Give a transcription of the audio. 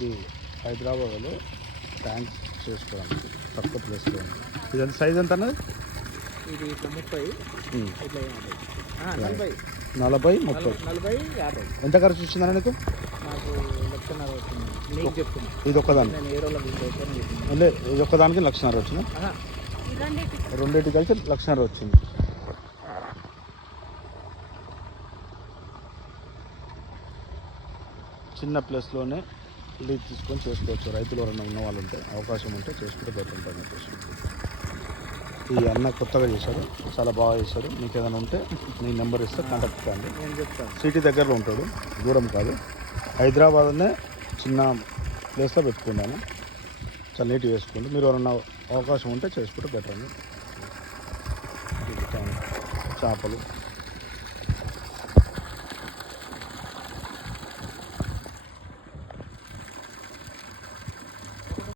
ఇది హైదరాబాద్లో ట్యాంక్ చేసుకోవడానికి తక్కువ ప్లేస్లో. ఇదంతా సైజ్ ఎంత అన్నది? ఇది 30 ఇట్లా 40 50 ఎంత ఖర్చు వచ్చిందన్న నీకు? నాకు 1,50,000 వచ్చింది. నీకు చెప్తున్నా, ఇది ఒక్కదాన్ని నేను ఏ రోజులకు అంటే ఇది ఒక్కదానికి 1,50,000 వచ్చింది. రెండింటికి కలిసి 1,50,000 వచ్చింది. చిన్న ప్లేస్లోనే లీజ్ తీసుకొని చేసుకోవచ్చు. రైతులు ఎవరైనా ఉన్న వాళ్ళు ఉంటే అవకాశం ఉంటే చేసుకుంటే బెటర్ ఉంటుంది చెప్పేసి. ఈ అన్న కొత్తగా చేశాడు, చాలా బాగా చేశాడు. మీకు ఏదైనా ఉంటే మీ నెంబర్ ఇస్తే కాంటాక్ట్ కాండి. నేను చెప్తాను. సిటీ దగ్గరలో ఉంటాడు, దూరం కాదు. హైదరాబాద్నే చిన్న ప్లేస్లో పెట్టుకున్నాను. చాలా నీట్గా వేసుకోండి. మీరు ఎవరన్నా అవకాశం ఉంటే చేసుకుంటే బెటర్ అండి. చేపలు